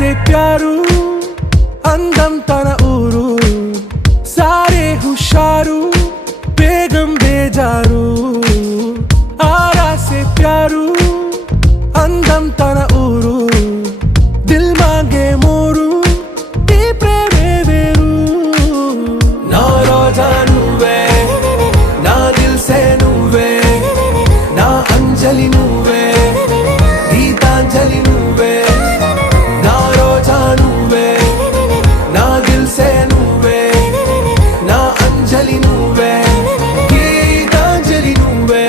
से प्यारू అందం తన ఊరు సారే హుషారు బేగం బేజారు ఆరా సే ప్యారు అందం తన ఊరు దిల్ మాంగే మోరు ఈ ప్రేమే వేరు నా రోజా నువ్వే నా దిల్ సే నువ్వే నా అంజలి నువ్వే గీతాంజలి నువ్వే నా రోజా నువ్వే నా దిల్ సే నువ్వే నా అంజలి నువ్వే గీతాంజలి నువ్వే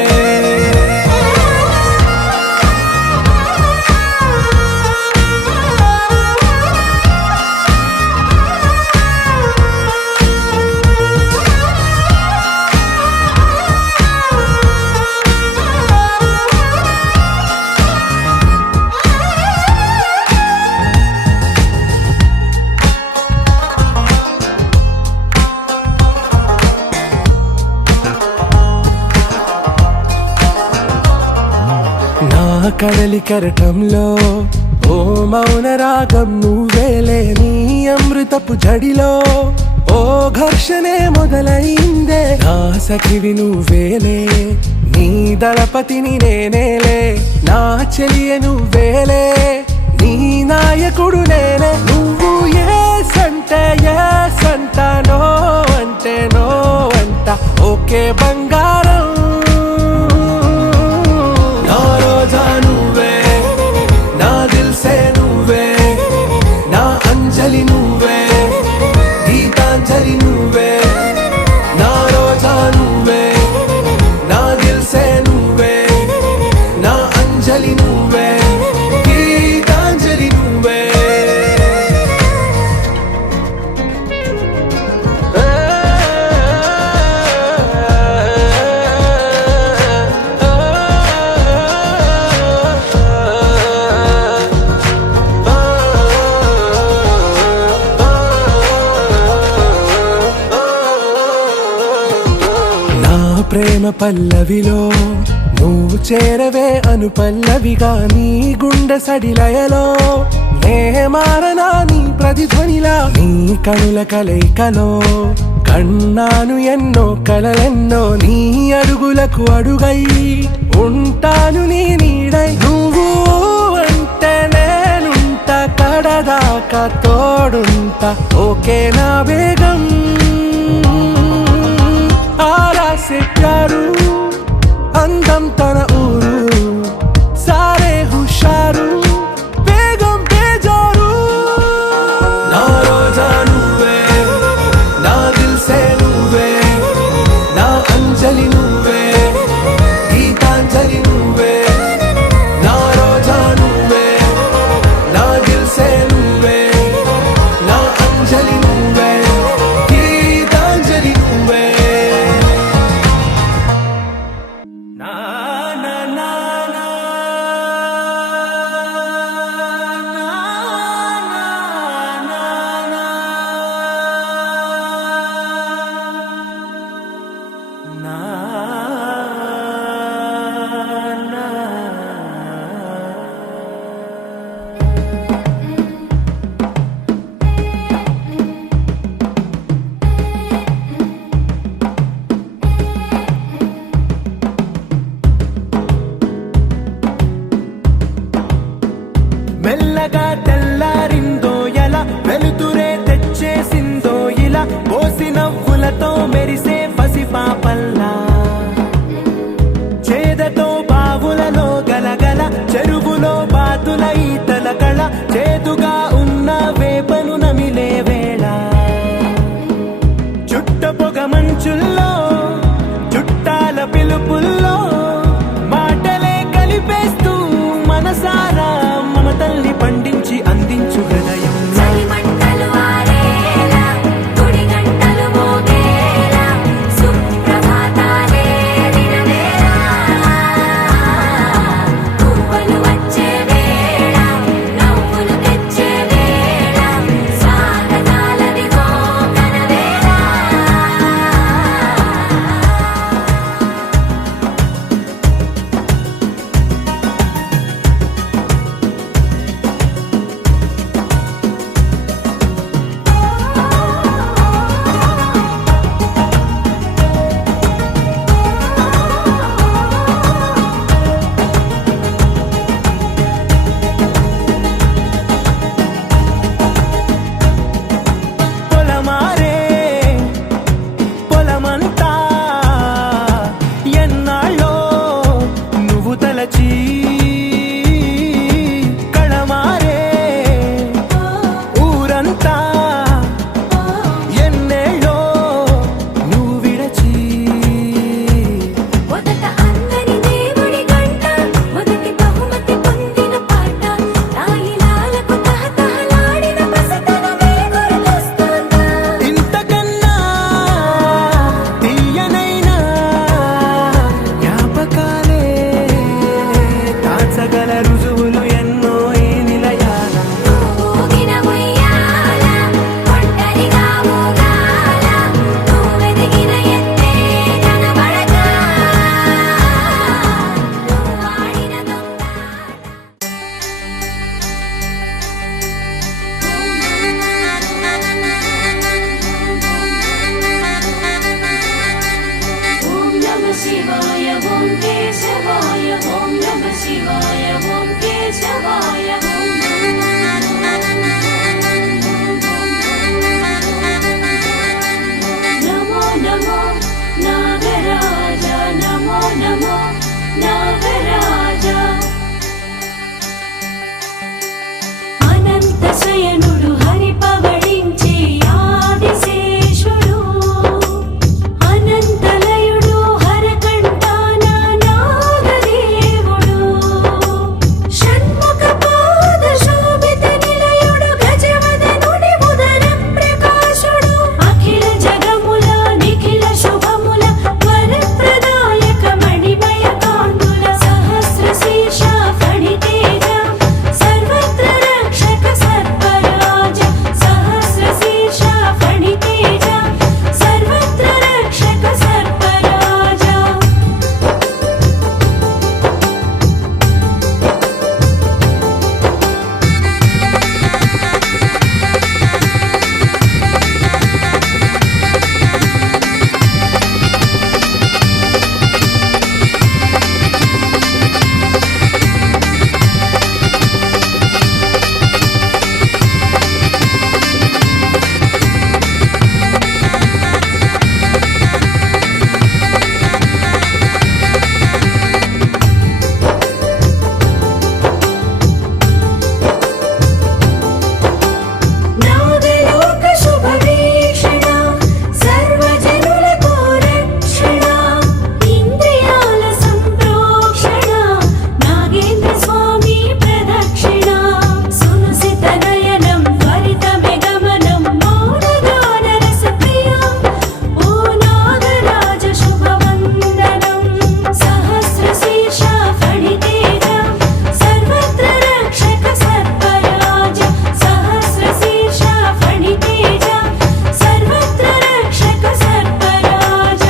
కడలి కరటంలో ఓ మౌన రాగం నువ్వేలే నీ అమృతపు జడిలో ఓ ఘర్షణే మొదలైందే నా సఖివి నువ్వేలే నీ దళపతిని నేనేలే నా చెలియ నువ్వేలే నీ నాయకుడు నేనే నువ్వు ఏ సంట నో అంటే నో అంట ఓకే బంగారం అంజలి నువ్వే గీతాంజలి నువ్వే నా రోజా నువ్వే నా దిల్ సే నువ్వే నా అంజలి నువ్వే గీతాంజలి నువ్వే ప్రేమ పల్లవిలో నువ్వు చేరవే అను పల్లవిగా నీ గుండె సడిలయలో నే మారనా నీ ప్రతిధ్వనిలా నీ కనుల కలయికలో కన్నాను ఎన్నో కలలెన్నో నీ అడుగులకు అడుగై ఉంటాను నీ నీడై నువ్వు అంటే నేనుంట కడదాకా తోడుంట ఓకే నా బేగం ఆరా సే ప్యారు అందం తన ఊరు సారే హుషారు బేగం బేజారు నా రోజా నువ్వే నా దిల్ సే నువ్వే నా అంజలి నువ్వే గీతాంజలి నువ్వే నా రోజా నువ్వే నా దిల్ సే నువ్వే నా అంజలి నువ్వే గీతాంజలి నువ్వే మెల్లగా తెల్లారిందో ఎలా వెలుతురే తెచ్చేసిందో ఇలా పోసి నవ్వులతో మెరిసే పసిపాపల్లా చేదతో బావులలో గలగల చెరువులో బాతుల ఈతల కళ చేదుగా ఉన్న వేపను నమిలే వేళ చుట్ట పొగ మంచుల్లో చుట్టాల పిలుపుల్లో మాటలే కలిపేస్తూ మనసారా మమతల్ని పండించి అందించు హృదయం గుడి గంటలు మోగేలా సుప్రభాత शिवाय ॐ केशवाय ॐ नमः शिवाय ॐ केशवाय नमो नमो नागराज नमो नमो नागराज अनंत शयनुडु हरि पवळिंचे आदिशेषुडु अनंतलयुडु हरकंठान नागदेवुडु షణ్ముఖపాద శోభిత నిలయుడు గజవదనుడి ఉదరం ప్రకాశుడు అఖిల జగముల నిఖిల శుభముల వరప్రదాయక మణిమయ కాంతుల సహస్ర శీర్ష ఫణితేజ సర్వత్ర రక్షక సర్వరాజ సహస్ర శీర్ష ఫణితేజ సర్వత్ర రక్షక సర్వరాజ నాగలోక శుభవీక్షణ సర్వజనులకు రక్షణ ఇంద్రియాల సంప్రోక్షణ నాగేంద్ర స్వామి ప్రదక్షిణ సునుసిత నయనం త్వరితమే గమనం మౌనగాన రసప్రియం ఓ నాగరాజ శుభవందనం సహస్ర శీర్ష ఫణితేజ సర్వత్ర రక్షక సర్వరాజ సహస్ర శీర్ష ఫణితేజ సర్వత్ర రక్షక సర్వరాజ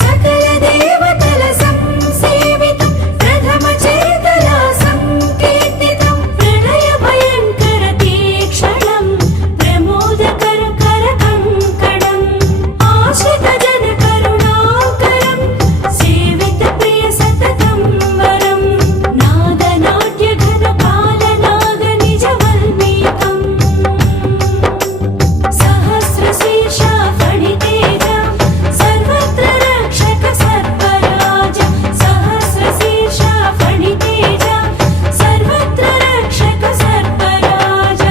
సకల దేవతల సంసేవితం ప్రథమ చేతల సంకీర్తితం ప్రణయ భయంకర తీక్షణం ప్రమోదకర కర కంకణం ఆశ్రిత జన కరుణాకరం సేవిత ప్రియ సతతం వరం నాద నాట్య ఘన కాల నాగ నిజ వల్మీకం సహస్ర శీర్ష ఫణితేజ సర్వత్ర రక్షక సర్వరాజ సహస్ర శీర్ష ఫణితేజ సర్వత్ర రక్షక సర్వరాజ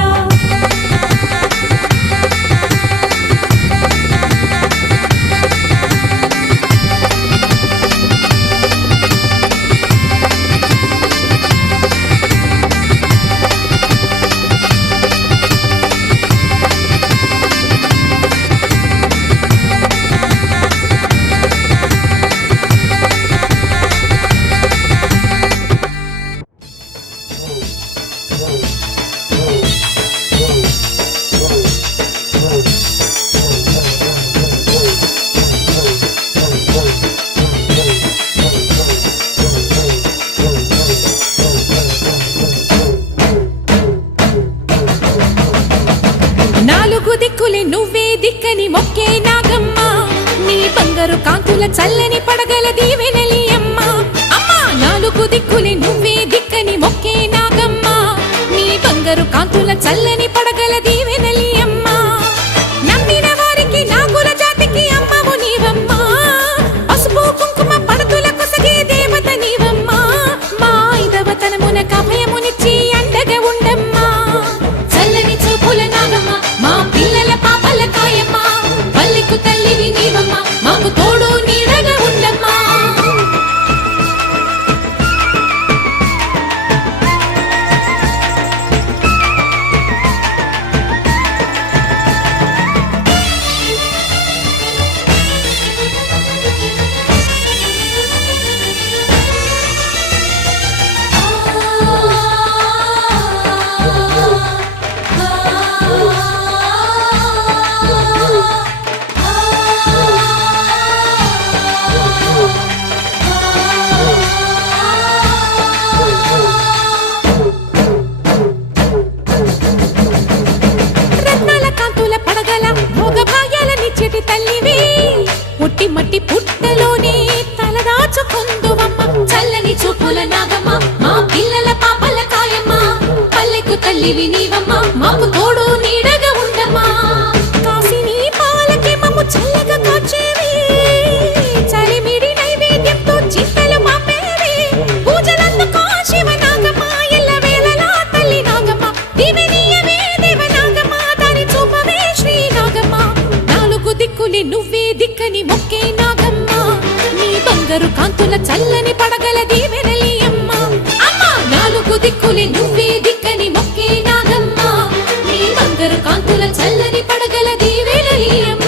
నాలుగు దిక్కులే నువ్వే దిక్కని మొక్కే నాగమ్మ నీ బంగారు కాంతుల చల్లని పడగల దీవెనలి అమ్మ అమ్మ నాలుగు దిక్కులే నువ్వే దిక్కని మొక్కే నాగమ్మ నీ బంగారు కాంతుల చల్లని పడగల దీవెనలి అమ్మ నమ్మిన వారికి నాగుల జాతికి అమ్మవు నీవమ్మ పసుపు కుంకుమ పడతుల కొసగే దేవత నీవమ్మ మా ఐదవతనమునకు అభయమునిచ్చి అండగా ఉండమ్మా చల్లని చూపుల నాగమ్మ మా పిల్లల పాపల కాయమ్మ పల్లెకు తల్లివి నీవమ్మ నువ్వే దిక్కని మొక్కే నాగమ్మ నీ బంగారు కాంతుల చల్లని పడగల దీవెనలి అమ్మ అమ్మ నాలుగు దిక్కులే నువ్వే దిక్కని మొక్కే నాగమ్మ నీ బంగారు కాంతుల చల్లని పడగల దీవెనలి అమ్మ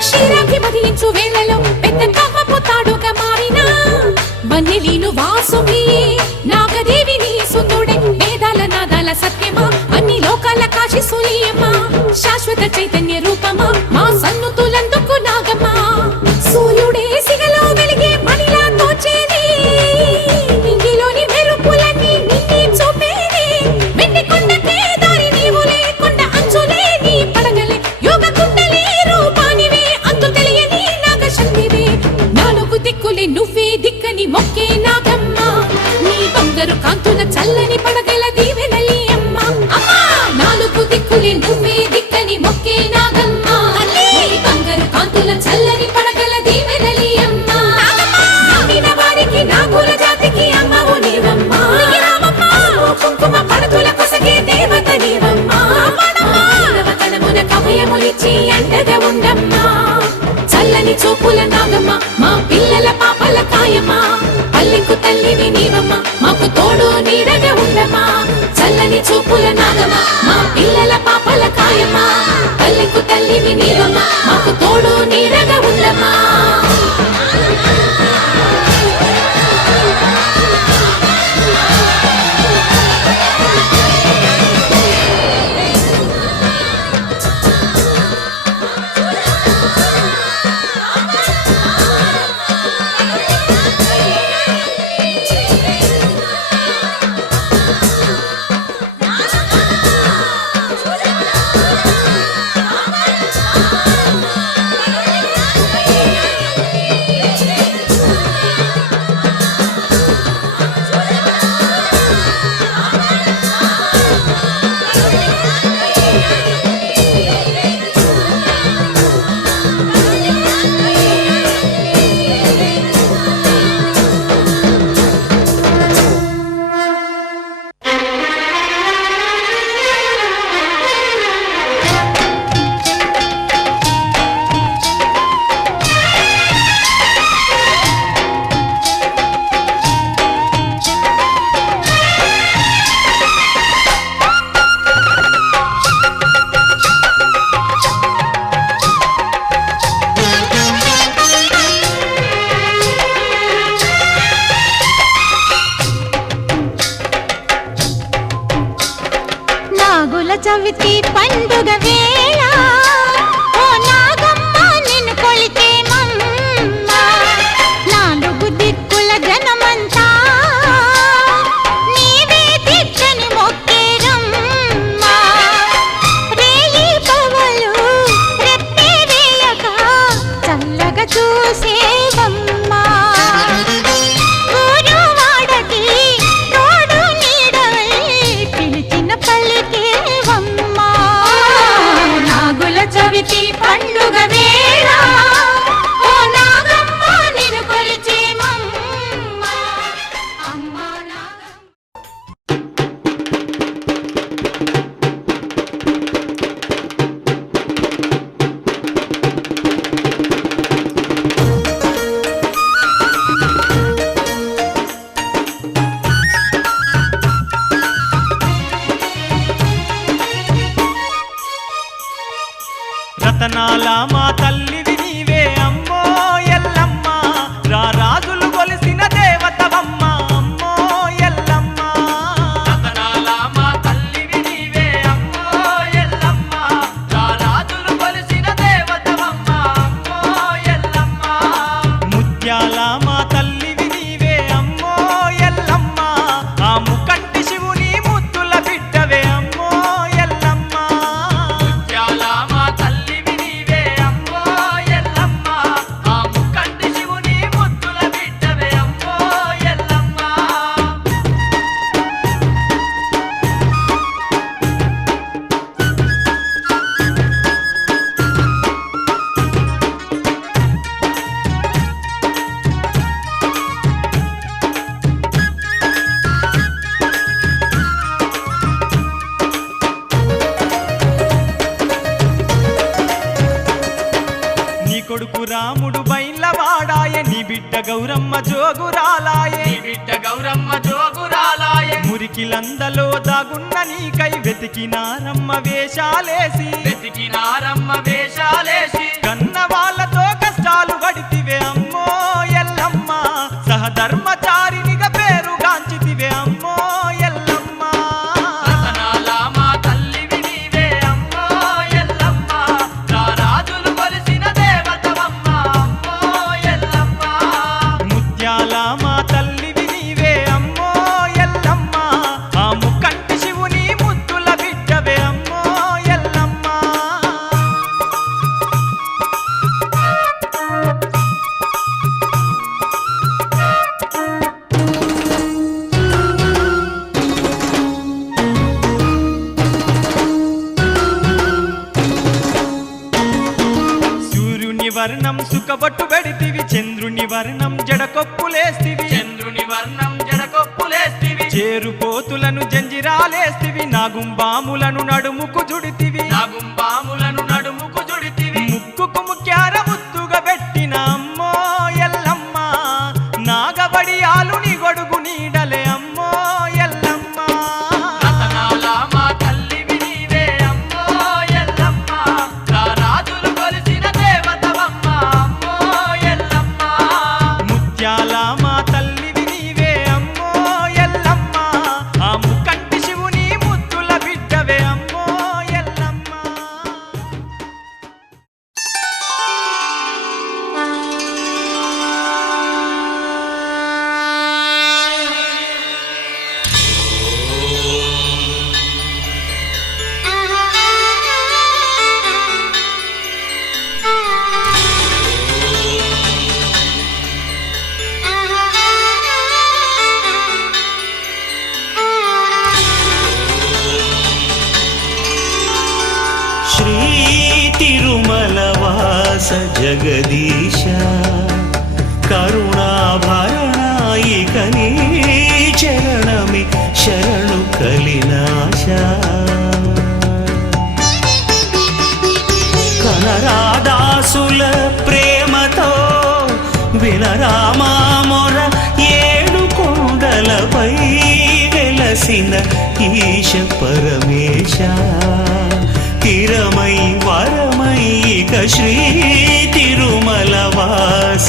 క్షీరాబ్ది బదిలించు వేళలో పెద్ద కవ్వపు తాడుగా మారినా వన్నెలీను వాసుకి నాగదేవి నీ సుందుడే వేదాల నాదాల సత్యమా అన్ని లోకాల కాశీ సూలియమ్మా శాశ్వత చైతన్య రూపమా మా సన్నుతులందుకు నాగమ్మా సూర్యుడే సిగలో వెలిగే మణిలా తోచేది నింగిలోని మెరుపులన్నీ నిన్నే చూపేది వెండి కొండకే దారి నీవు లేకుండా అంచులే నీ పడగలే యోగ కుండలే రూపానివే అంతు తెలియని నాగశక్తివే నాలుగు దిక్కులే నువ్వే దిక్కని మొక్కే నాగమ్మ నీ బంగారు కాంతుల చల్లని పడగల దీవెనలి అమ్మ అమ్మ నాలుగు దిక్కులే నువ్వే దిక్కని మొక్కే నాగమ్మ నీ బంగారు కాంతుల చల్లని పడగల దీవెనలి అమ్మ నమ్మిన వారికి నాగుల జాతికి అమ్మవు నీవమ్మ కుంకుమ పడతుల కొసగే దేవత నీవమ్మ దేవతనమున కభయములిచ్చి అండగా ఉండమ్మా చల్లని చూపుల నాగమ్మ మా పిల్లల పాపల కాయమ్మ పల్లెకు తల్లివి నీవమ్మ మాకు తోడు నీడగా ఉండమ్మా చల్లని చూపుల నాగమ్మ మా పిల్లల పాపల కాయమ్మ పల్లెకు తల్లివి నీవమ్మ మాకు తోడు నీడగా ఉండమ్మా చవితి పండుగ వేళ ఓ నాగమ్మ నిన్ను కొలిచే మమ్మ నాలుగు దిక్కుల జనమంతా నీవే దిక్కని మొక్కేరమ్మ రేయి పవలు రెప్పే వేయక చల్లగా చూసేవమ్మ ఊరు వాడకి తోడు నీడవై పిలిచిన పలికేవమ్మ నాగుల చవితి పండుగ వేళ ఓ నాగమ్మ నిన్ను కొలిచేమమ్మ అమ్మ నాగమ్మ రతనాల మా తల్లివి నీవే అమ్మో ఎల్లమ్మ రారాజులు కొలిసిన దేవతవమ్మ అమ్మో ఎల్లమ్మ రతనాల మా తల్లివి నీవే అమ్మో ఎల్లమ్మ రారాజులు కొలిసిన దేవతవమ్మ అమ్మో ఎల్లమ్మ ముత్యాల మా తల్లివి నీవే అమ్మో ఎల్లమ్మ ఆ ముకంటి శివుని ముద్దుల బిడ్డవే అమ్మో రాముడు బైలవాడాయే నీ బిడ్డ గౌరమ్మ జోగురాలాయే మురికిలందలో దాగున్న నీకై వెతికినారమ్మ వేషాలేసి కన్న వాళ్ళతో కష్టాలు పడితివే అమ్మో ఎల్లమ్మ సహధర్మచారినిగా పేరుగాంచితివే అమ్మో ఎల్లమ్మ రతనాల మా తల్లివి నీవే అమ్మో ఎల్లమ్మ రారాజులు కొలిసిన దేవతవమ్మ అమ్మో ఎల్లమ్మ ముత్యాల మా తల్లివి నీవే అమ్మో ఎల్లమ్మ ఆ ముక్కంటి శివుని ముద్దుల బిడ్డవే అమ్మో ఎల్లమ్మ సూర్యుని వర్ణం సుఖబొట్టు పెడితివి చంద్రుని వర్ణం జడకొప్పులేస్తివి చేరుపోతులను జంజిరాలేస్తివి నాగుంబాములను నడుముకు జుడితివి ముక్కుకు ముక్యార ముద్దుగా పెట్టిన అమ్మో ఎల్లమ్మ నాగబడియాలు నీ గొడుగు నీడలే అమ్మో ఎల్లమ్మ రతనాల మా తల్లివి నీవే అమ్మో ఎల్లమ్మ రారాజులు కొలిసిన దేవతవమ్మ అమ్మో ఎల్లమ్మ ముత్యాల మా తల్లివి నీవే అమ్మో ఎల్లమ్మ ఆ ముక్కంటి శివుని ముద్దుల బిడ్డవే అమ్మో ఎల్లమ్మ శ్రీ తిరుమలవాస జగదీశ కరుణాభరణాయిక నీ చరణమి శరణు కలినాశ కనరాదాసుల ప్రేమతో వినరామా మొర ఏడు కొండలపై వెలసిన ఈశ పరమేశ తిరమై వరమై ఇక శ్రీ తిరుమలవాస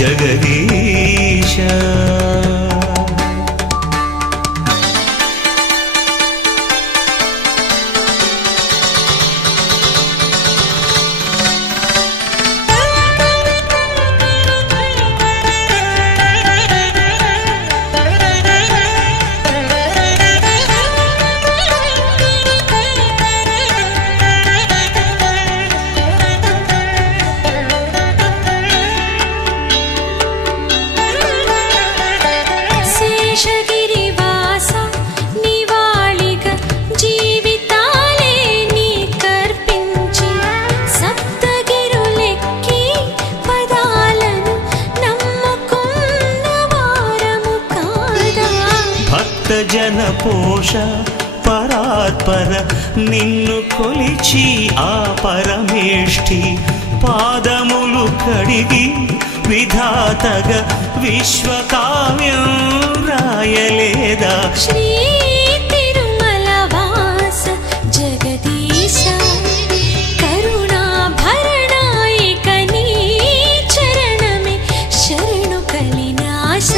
జగదీశ శేషగిరివాస నివాళిగా జీవితాలే నీ కర్పించి సప్తగిరులెక్కి పదాలను నమ్ముకున్న వారము కాదా భక్త జన పోష పరాత్పర నిన్ను కొలిచి ఆ పరమేష్ఠి పాదములు కడిగి విధాతగా విశ్వకావ్యం రాయలేదా శ్రీ తిరుమలవాస జగదీశ కరుణాభరణాయిక నీ చరణమే శరణు కలినాశ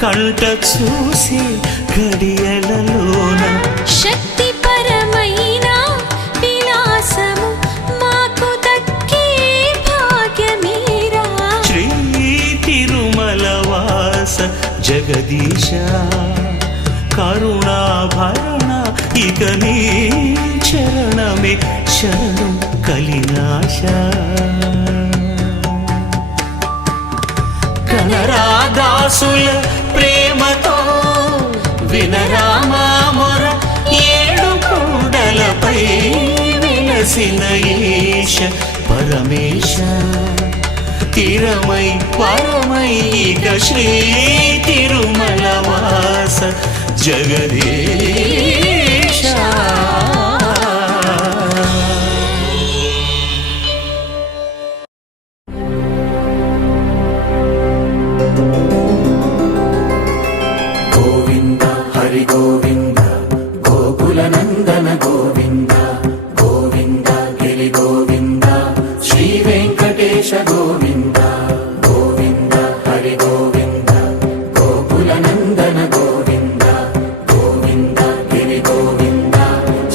కంట చూసి గడియలలోన శక్తి పరమైన విలాసము మాకు దక్కే భాగ్యమీరా. శ్రీ తిరుమల వాస జగదీశ కరుణాభరణ ఇక నీ చరణమే శరణు కలినాశ. కనరాదాసుల ప్రేమతో వినరామా మొర ఏడు కొండలపై వెలసిన ఈశ పరమేశ తిరమై పరమై ఇక శ్రీ తిరుమల వాస జగదీశ. గోవింద హరి గోవింద గోకుల నందన గోవింద గోవింద గిరి గోవింద శ్రీ వెంకటేశ గోవింద గోవింద హరి గోవింద గోకుల నందన గోవింద గోవింద గిరి గోవింద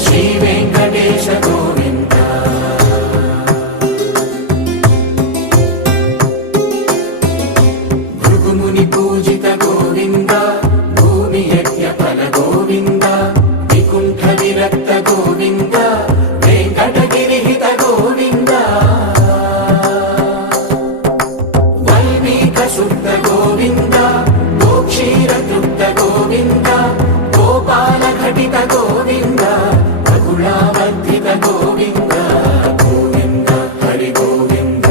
శ్రీ వెంకటేశ గోవింద. భృగుముని పూజిత గోవింద భూమి యజ్ఞ ఫల గోవింద వికుంఠ విరక్త గోవింద వెంకటగిరిహిత గోవింద వల్మీక శుద్ధ గోవింద గోక్షీర తృప్త గోవింద గోపాల ఘటిత గోవింద బహుళావర్ధిత గోవింద గోవింద హరి గోవింద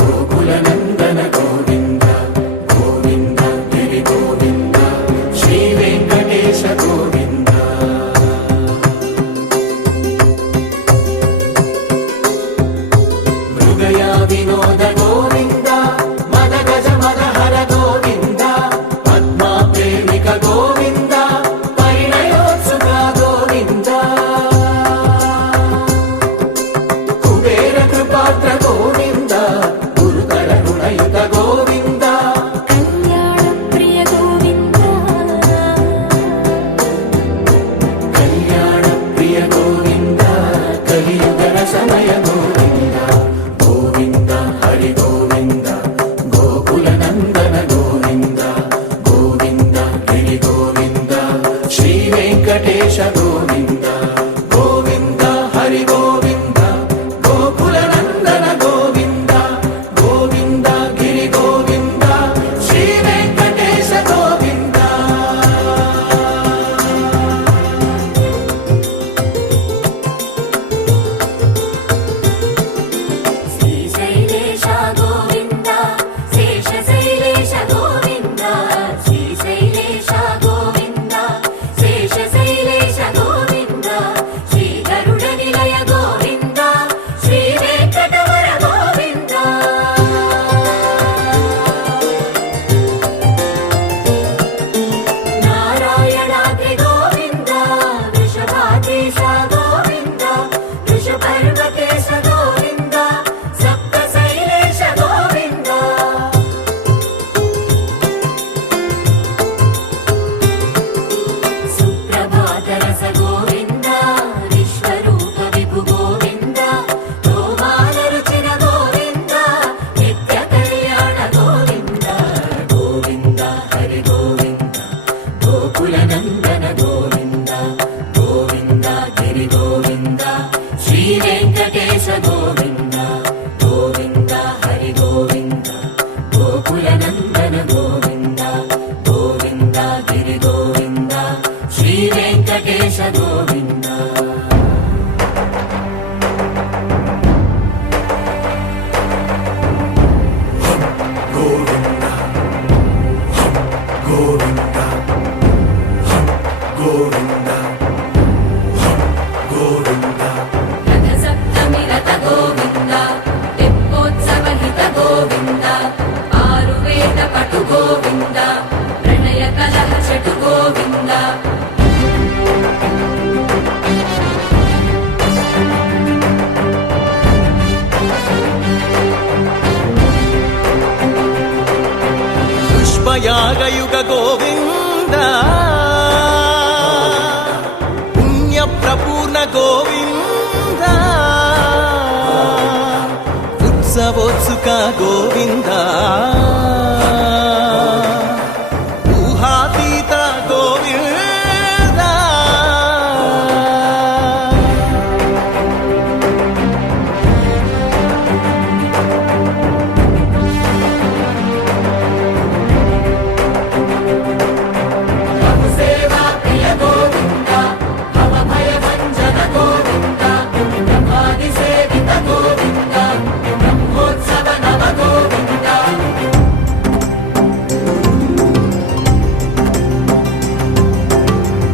గోకుల నందన గోవింద గోవింద గిరి గోవింద శ్రీ వెంకటేశ గోవింద. మృగయా వినోద గోవింద మద గజ మదహర గోవింద పద్మా ప్రేమిక గోవింద పరిణయోత్సుక గోవింద కుబేర కృపాత్ర గోవింద గురుతర గుణయుత గోవింద కళ్యాణ ప్రియ గోవింద కళ్యాణ ప్రియ గోవింద కలియుగ సమయ గోవింద గోవింద హరి గోవింద గోకుల నందన గోవింద గోవింద గిరి గోవింద శ్రీ వెంకటేశ గోవింద గోవింద హరి గోవింద గోకుల నందన గోవింద గోవింద గిరి గోవింద శ్రీ వెంకటేశ గోవింద. శ్రీశైలేశ గోవింద శేషశైలేశ గోవింద శ్రీశైలేశ గోవింద శేషశైలేశ గోవింద శ్రీ గరుడ నిలయ గోవింద శ్రీ వెంకటవర గోవింద. నారాయణాద్రి గోవింద వృషభాద్రీశ గోవింద వృషపర్వతేశ గోవింద సప్తశైలేశ గోవింద. సుప్రభాతరస గోవింద విశ్వరూప విభు గోవింద గోమాల రుచిన గోవింద నిత్య కళ్యాణ గోవింద గోవింద హరి గోవింద గోకుల నందన గోవింద గోవింద గిరి గోవింద శ్రీ వెంకటేశ గోవింద గోవింద హరి గోవింద గోకుల నందన గోవింద గోవింద గిరి గోవింద శ్రీ వెంకటేశ గోవింద. గోవింద గోవింద గోవింద గోవింద రథ సప్తమి రథ గోవింద తెప్పోత్సవహిత గోవింద ఆరువేద పటు గోవింద ప్రణయ కలహ చటు గోవింద. పుష్ప శుభయాగయుగ గోవింద పుణ్య ప్రపూర్ణ గోవింద ఉత్సవోత్సుక గోవింద ఊహాతీత గోవింద సేవా ప్రియ గోవింద భవ భయ భంజన గోవింద బ్రహ్మాది సేవిత గోవింద బ్రహ్మోత్సవ నవ గోవింద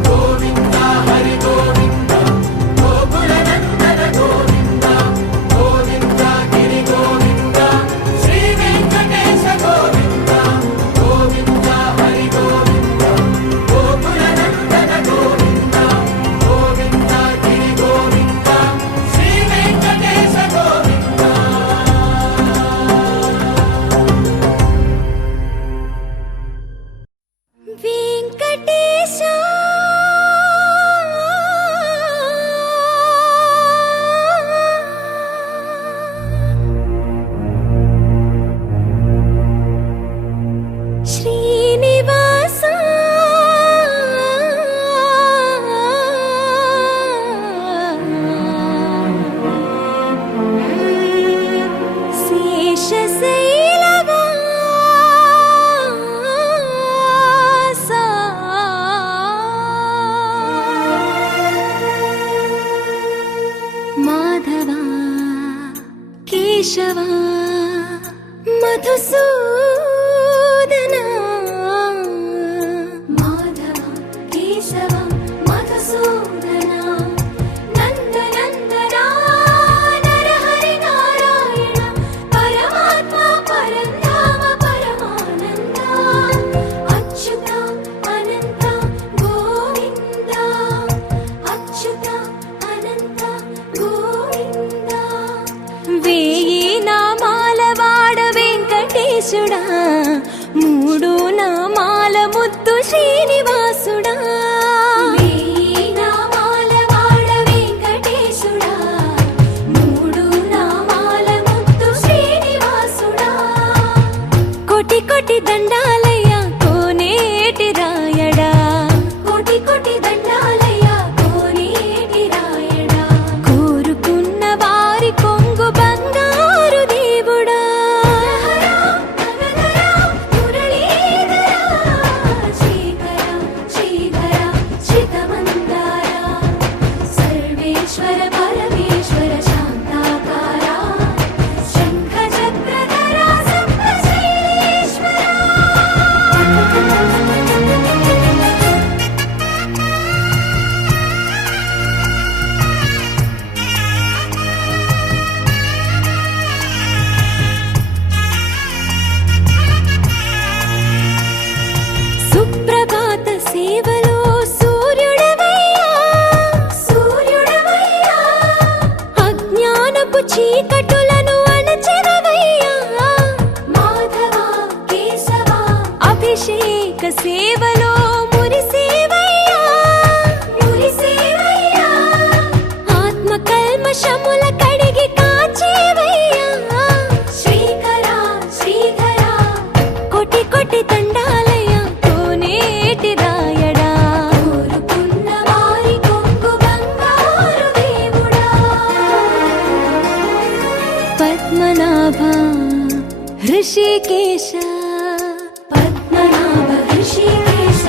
గోవింద హరి గోవింద గోకుల నందన గోవింద గోవింద గిరి గోవింద శ్రీ వెంకటేశ గోవింద గోవింద హరి గోవింద గోకుల నందన గోవింద గోవింద గిరి గోవింద శ్రీ వెంకటేశ గోవింద వెంకటేశ శ్రీనివాస మాధవ కేశవ మధుసూదన మాధవ కేశవ మధుసూదన నందనందన నరహరి నారాయణ పరమాత్మ పరంధామ పరమానంద అచ్యుత అనంత గోవింద అచ్యుత అనంత గోవింద వేయి నామాల వాడ వెంకటేశుడా మూడు నామాల ముద్దు శ్రీనివాసుడా వేయి నామాల వాడ వెంకటేశుడా మూడు నామాల ముద్దు శ్రీనివాసుడా కోటి కోటి దండాలయ్య కోనేటి రాయడా కోటి కోటి దండాలయ్య కోనేటి రాయడా కోరుకున్న వారి కొంగు బంగారు దేవుడా సర్వేశ్వర పరమేశ్వర శాంతాకార శంఖ చక్రధర సప్తశైలేశ్వర సుప్రభాత సేవలో సూర్యుడవయ్యా సూర్యుడవయ్యా అజ్ఞానపు చీకటులను అణచెదవయ్యా మాధవ కేశవ అభిషేక సేవలో మురిసేవయ్యా మురిసేవయ్యా ఆత్మ కల్మషముల కడిగి కాచేవయ్యా శ్రీకర శ్రీధర కోటి కోటి దండాలయ కోనేటి రాయడా కోరుకున్న వారి కొంగు బంగారు దేవుడా పద్మనాభ హృషికేశ పద్మనాభ హృషికేశ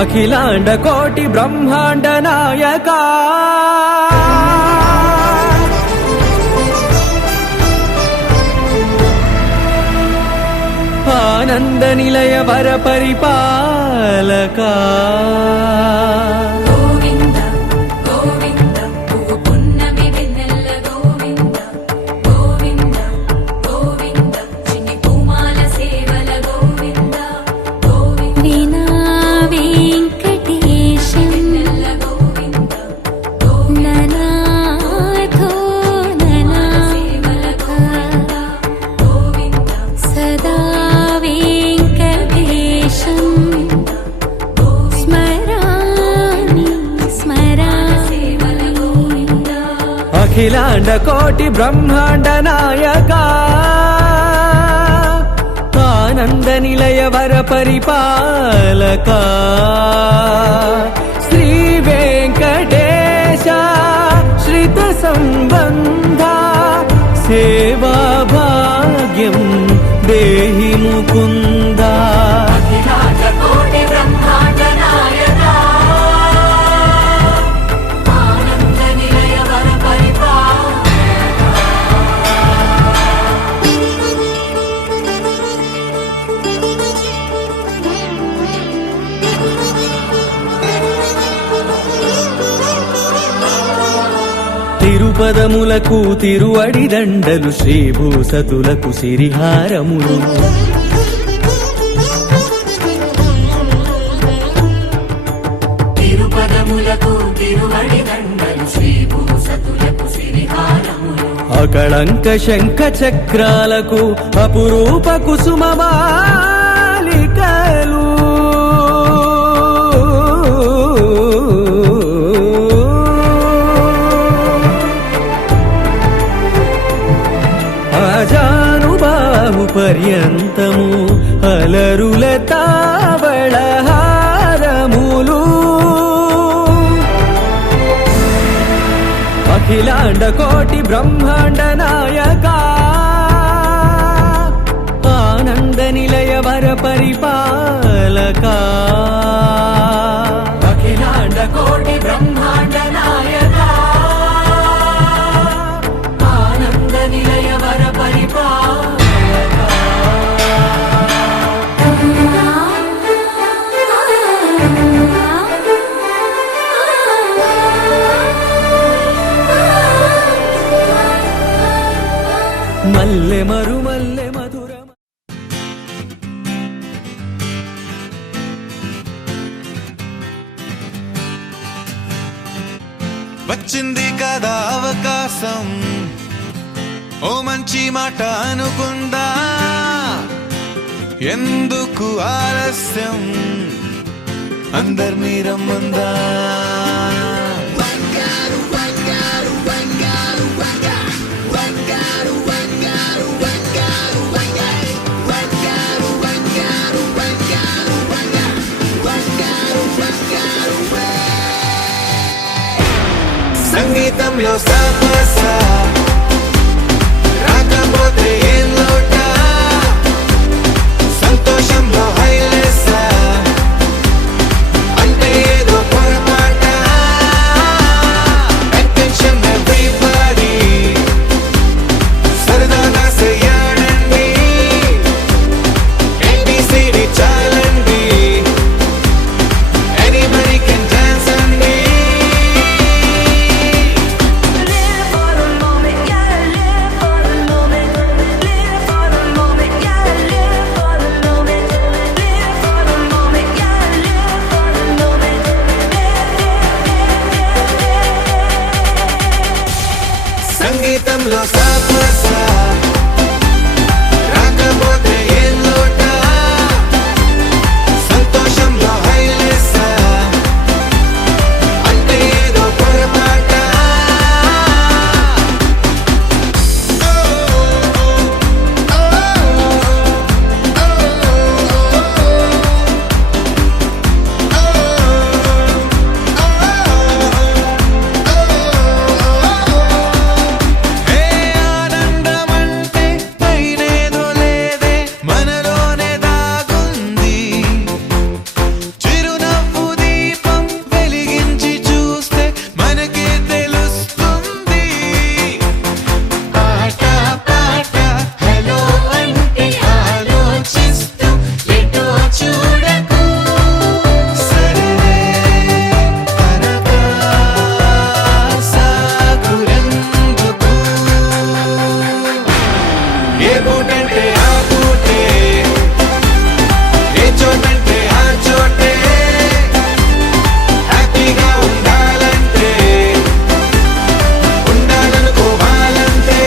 అఖిలాండ కోటి బ్రహ్మాండ నాయక ఆనంద నిలయ వర పరిపాలక గోవింద గోవింద పువ్వు పున్నమి వెన్నెల గోవింద గోవింద గోవింద చిన్ని పూమాల సేవల గోవింద గోవింద వినా వెంకటేశం వెన్నెల గోవింద ననాథో సేవల గోవింద గోవింద సదా వెంకటేశం స్మరామి స్మరామి సేవల గోవింద అఖిలాండ కోటి బ్రహ్మాండ నాయక ఆనంద నిలయ వర పరిపాలక శ్రీ వెంకటేశ శ్రిత సంబంధ సేవా భాగ్యం దేహి ముకుంద అఖిలాండ కోటి బ్రహ్మాండ నాయక ఆనంద నిలయ వర పరిపాలక తిరుపదములకు తిరువడి దండలు శ్రీభూసతులకు సిరిహారములు తిరుపదములకు తిరువడి దండలు శ్రీభూసతులకు సిరిహారములు అకళంక శంఖ చక్రాలకు అపురూప కుసుమ మాలికలు అజానుబాహు పర్యంతము అలరుల తావళహారములు అఖిలాండ కోటి బ్రహ్మాండ నాయక ఆనంద నిలయ వర పరిపాలక అఖిలాండ కోటి బ్రహ్మాండ నాయక ఆనంద నిలయ వర పరిపాలక మల్లె మరుమల్లె మధుర వచ్చింది కదా అవకాశం ఓ మంచి మాట అనుకుందా ఎందుకు ఆలస్యం అందరినీ రమ్మందా సంగీతంలో సమస్య రాకపోతే ఏం లోట సంతోషంలో హైలెస్స అంటే ఏదో పొరపాట అటెన్షన్ ఎవ్రీబడీ సరదాగా చెయ్యాడండి ABCD చాలండి anybody can dance అండి సంగీతంలో సమస్య రాకపోతే ఏం లోట సంతోషంలో హైలెస్స అంటే ఏదో పొరపాట హే ఆనంద ఏ పూటంటే ఆ పూటే, ఏ చోటంటే ఆ చోటే, హ్యాపీగా ఉండాలంటే ఉండాలనుకోవాలంటే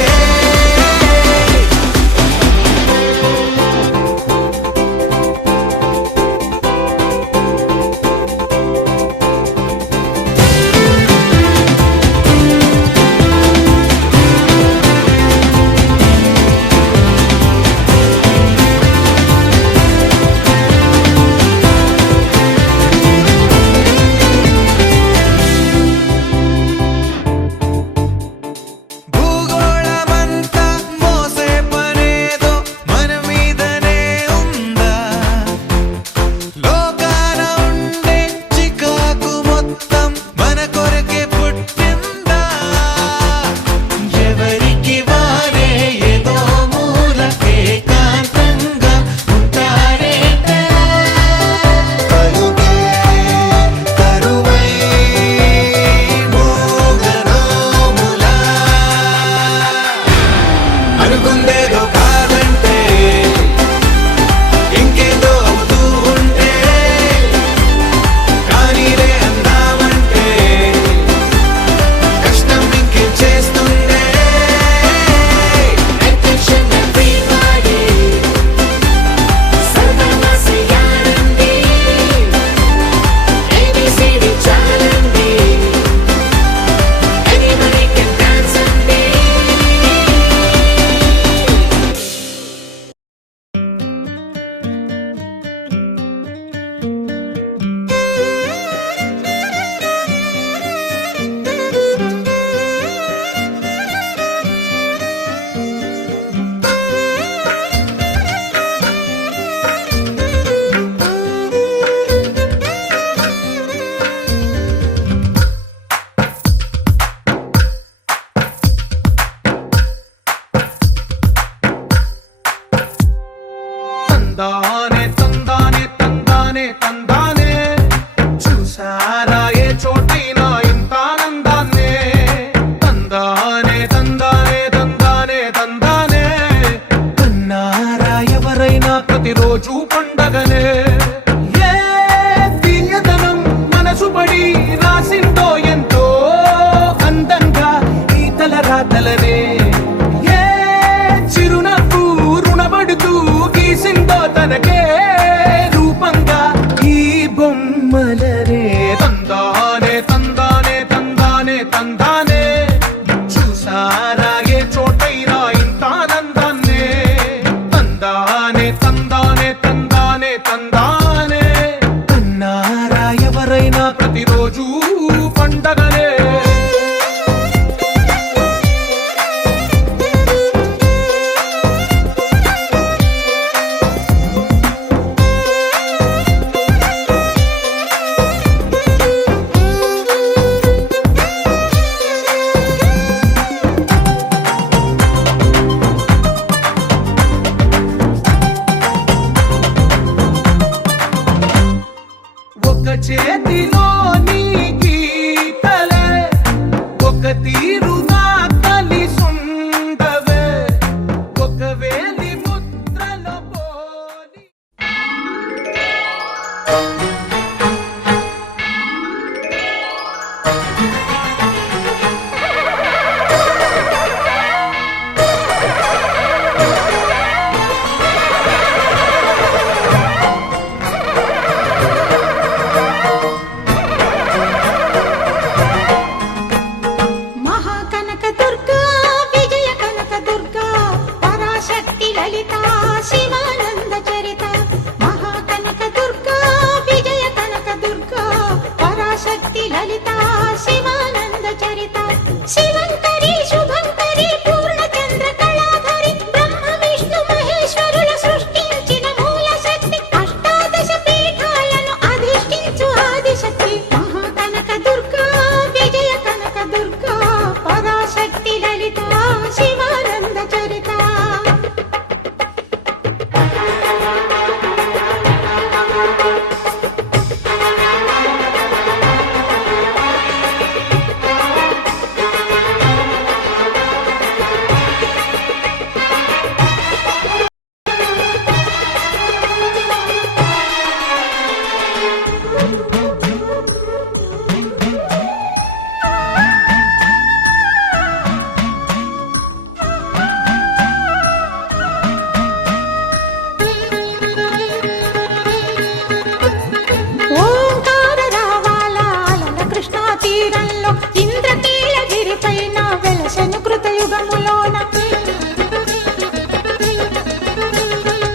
కొండలోన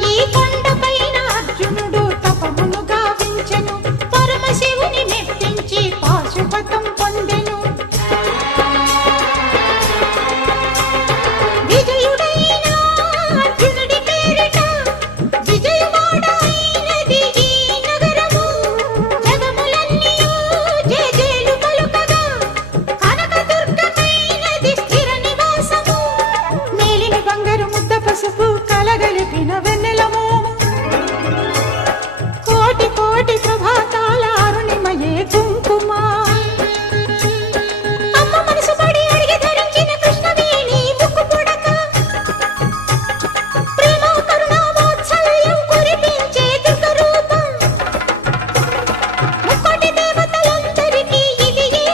ఈ కొండపైన అర్జునుడు తపమును గావించెను పరమశివుని మెప్పించి పాశుపతం పొందెను విజయుడైన అర్జునుడి పేరిట విజయవాడ అయినది ఈ నగరము జగములన్నీయు జేజేలు పలుకగా కనకదుర్గమైనది స్థిర నివాసము మేలిని బంగారు ముద్ద పసుపు కలగలిపిన వెన్నెల మోము కోటి కోటి ప్రభాతాల అరుణిమయే కుంకుమ అమ్మ మనసు పడి అడిగి ధరించిన కృష్ణవేణి ముక్కు పుడక ప్రేమ కరుణ వాత్సల్యం కురిపించే దుర్గ రూపం ముక్కోటి దేవతలందరికీ ఇది ఏ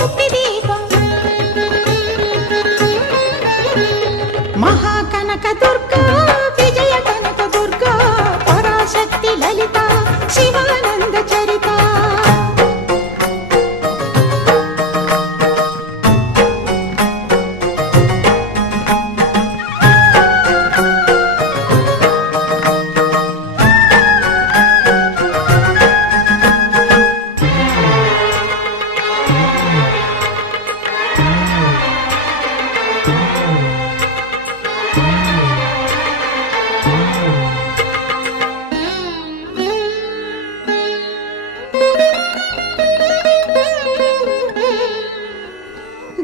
ముక్తి దీపం మహాకనక దుర్గా విజయ కనక దుర్గా పరాశక్తి లలిత శివానంద చరిత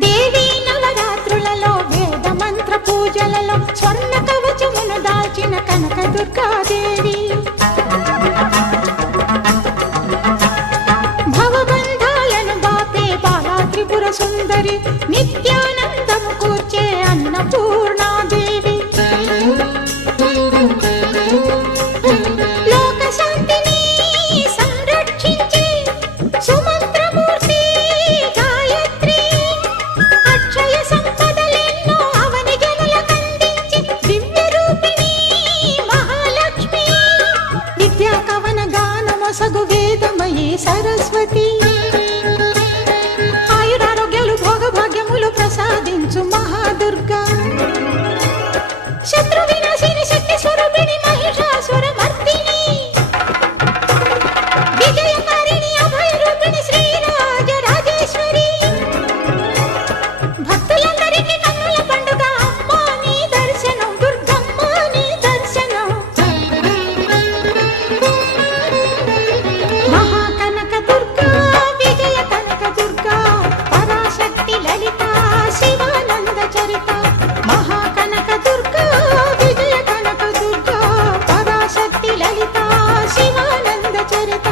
దేవీ నవరాత్రులలో వేద మంత్ర పూజలలో స్వర్ణ కవచమును దాల్చిన కనక దుర్గాదేవి భవబంధాలను బాపే బాలా త్రిపుర సుందరి నిత్యానందము కూర్చే అన్నపూర్ణాదేవి లోక శాంతిని సంరక్షించే సుమంత్రమూర్తి గాయత్రి అక్షయ సంపదలెన్నో అవని జనులకందించి దివ్య రూపిణి మహాలక్ష్మి విద్యా కవన గానమొసగు వేదమయీ సరస్వతి ఆయురారోగ్యాలు భోగభాగ్యములు ప్రసాదించు మహాదుర్గా శత్రు వినాశిని శక్తి స్వరూపిణి మహిషాసుర మర్దిని విజయకారిణి అభయ రూపిణి శ్రీరాజ రాజేశ్వరి భక్తులందరికీ కన్నుల పండుగ అమ్మా నీ దర్శనం దుర్గమ్మ నీ దర్శనం మహాకనక దుర్గా విజయ కనక దుర్గా పరాశక్తి లలిత శివానంద చరిత మహాకనక దుర్గా విజయ కనక దుర్గా పరాశక్తి లలిత శివానంద చరిత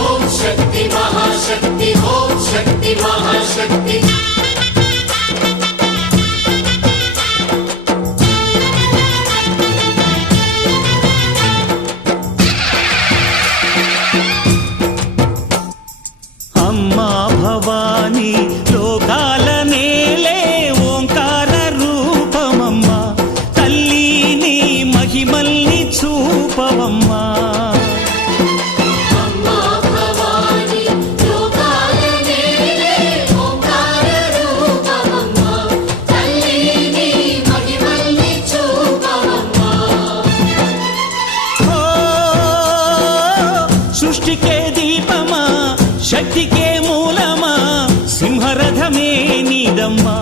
ఓం శక్తి మహాశక్తి ఓం శక్తి మహాశక్తి అమ్మా భవానీ లోకాల నేలే ఓంకార రూపమమ్మా తల్లి నీ మహిమల్ని చూపవమ్మా అమ్మా భవాని లోకాల నేలే ఓంకార రూపమమ్మా తల్లి నీ మహిమల్ని చూపవమ్మా ఓ సృష్టికే దీపమా శక్తికే మూలమా సింహరథమే నీదమ్మా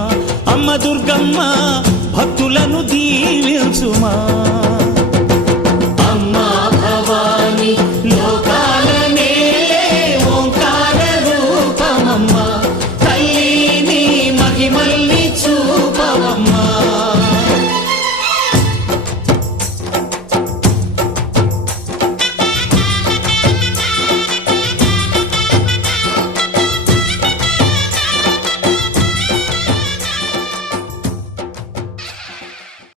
అమ్మ దుర్గమ్మ భక్తులను దీవించుమా